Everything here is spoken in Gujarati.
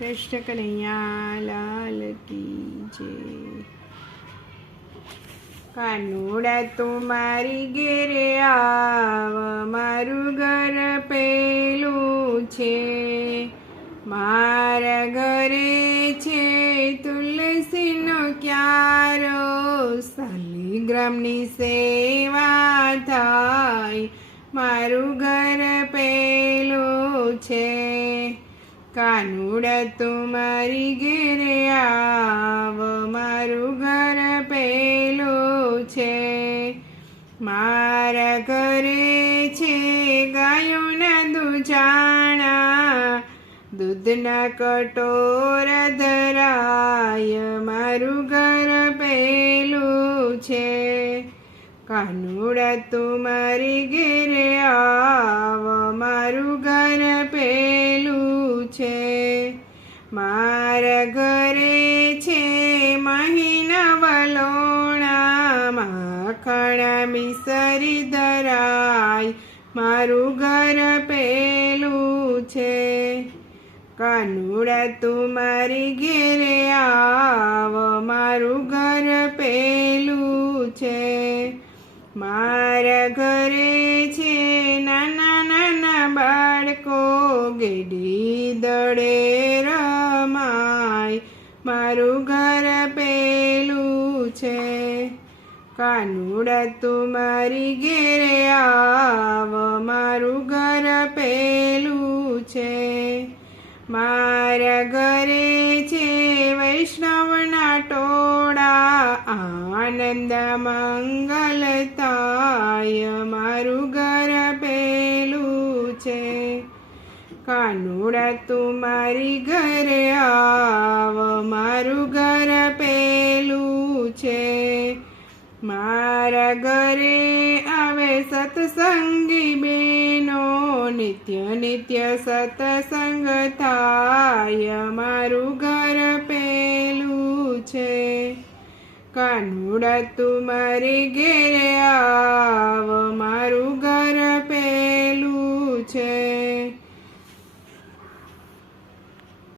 કૃષ્ણ કનૈયા લાલ કી જય કાનુડા તું મારી ઘેરે આવ, મારું ઘર પેલું છે. મારા ઘરે છે તુલસીનો ક્યારો શાલિગ્રામની સેવા થાય. મારું ઘર પેલું છે. કાનુડા તું મારી ઘેરે આવ, મારું ઘર પેલું છે. મારા ઘરે છે ગાયોના દુજાણા, દૂધના કટોર ધરાય, મારું ઘર પેલું છે. કાનુડા તું મારી ઘેરે આવ મારા ઘરે છે મહિના વલોણા માખણા મિસરી ધરાય. મારું ઘર પેલું છે. કાનુડા, તું મારી ઘેરે આવ. મારું ઘર પેલું છે. મારા ઘરે છે નાના નાના બાળકો, ગેડી દડે રમાય મારું ઘર પેલું છે. કાનુડા તું મારી ઘેરે આવ, મારું ઘર પેલું છે. મારા ઘરે છે વૈષ્ણવના ટોળા, આનંદ, મંગલ કાનુડા તું મારી ઘરે આવ, મારું ઘર પેલું છે. મારા ઘરે આવે સત્સંગી બેનો નિત્ય નિત્ય સત્સંગ થાય, મારું ઘર પેલું છે. કાનુડા તું મારી ઘેરે આવ, મારું ઘર પેલું છે.